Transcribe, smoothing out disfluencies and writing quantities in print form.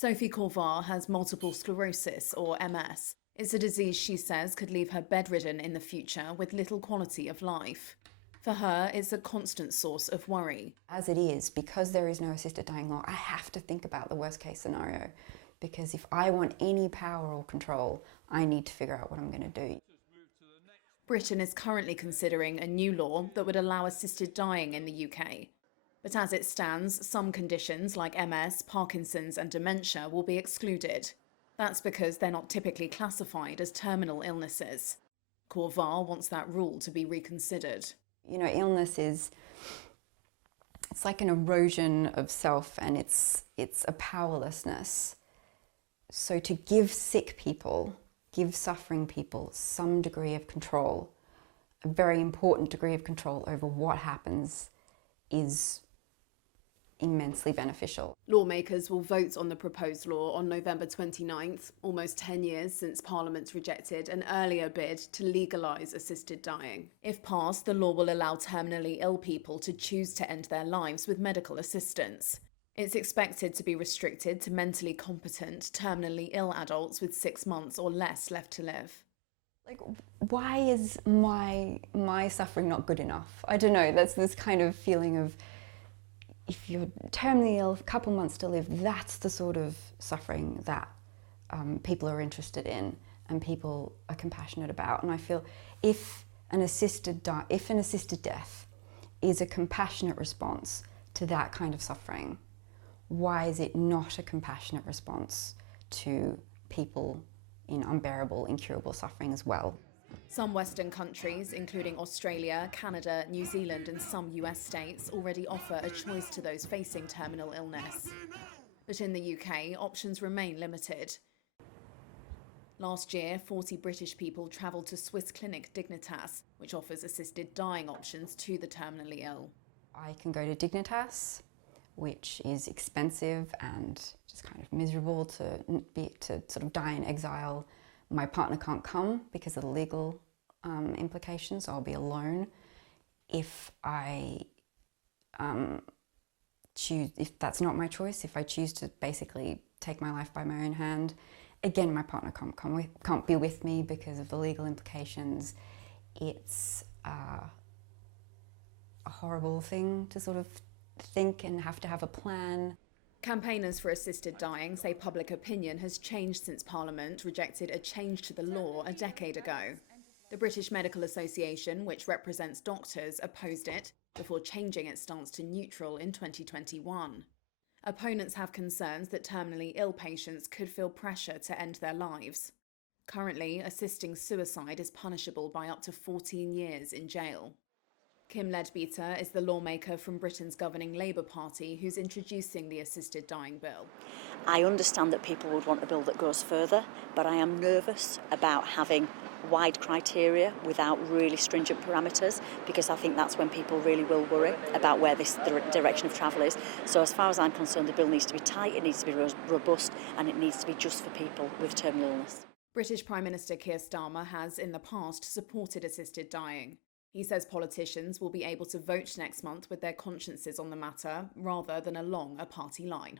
Sophie Corvault has multiple sclerosis, or MS. It's a disease she says could leave her bedridden in the future with little quality of life. For her, it's a constant source of worry. As it is, because there is no assisted dying law, I have to think about the worst case scenario. Because if I want any power or control, I need to figure out what I'm going to do. Britain is currently considering a new law that would allow assisted dying in the UK. But as it stands, some conditions like MS, Parkinson's and dementia will be excluded. That's because they're not typically classified as terminal illnesses. Corvault wants that rule to be reconsidered. You know, illness it's like an erosion of self, and it's a powerlessness. So to give sick people, give suffering people some degree of control, a very important degree of control over what happens, is immensely beneficial. Lawmakers will vote on the proposed law on November 29th, almost 10 years since Parliament rejected an earlier bid to legalise assisted dying. If passed, the law will allow terminally ill people to choose to end their lives with medical assistance. It's expected to be restricted to mentally competent, terminally ill adults with 6 months or less left to live. Like, why is my suffering not good enough? I don't know, that's this kind of feeling of, if you're terminally ill, a couple months to live, that's the sort of suffering that people are interested in and people are compassionate about. And I feel if an assisted death is a compassionate response to that kind of suffering, why is it not a compassionate response to people in unbearable, incurable suffering as well? Some Western countries, including Australia, Canada, New Zealand and some US states, already offer a choice to those facing terminal illness. But in the UK, options remain limited. Last year, 40 British people travelled to Swiss clinic Dignitas, which offers assisted dying options to the terminally ill. I can go to Dignitas, which is expensive and just kind of miserable to sort of die in exile. My partner can't come because of the legal implications, so I'll be alone. If I if that's not my choice, if I choose to basically take my life by my own hand, again, my partner can't be with me because of the legal implications. It's a horrible thing to sort of think and have to have a plan. Campaigners for assisted dying say public opinion has changed since Parliament rejected a change to the law a decade ago. The British Medical Association, which represents doctors, opposed it before changing its stance to neutral in 2021. Opponents have concerns that terminally ill patients could feel pressure to end their lives. Currently, assisting suicide is punishable by up to 14 years in jail. Kim Leadbeater is the lawmaker from Britain's governing Labour Party who's introducing the assisted dying bill. I understand that people would want a bill that goes further, but I am nervous about having wide criteria without really stringent parameters, because I think that's when people really will worry about where the direction of travel is. So as far as I'm concerned, the bill needs to be tight, it needs to be robust, and it needs to be just for people with terminal illness. British Prime Minister Keir Starmer has in the past supported assisted dying. He says politicians will be able to vote next month with their consciences on the matter rather than along a party line.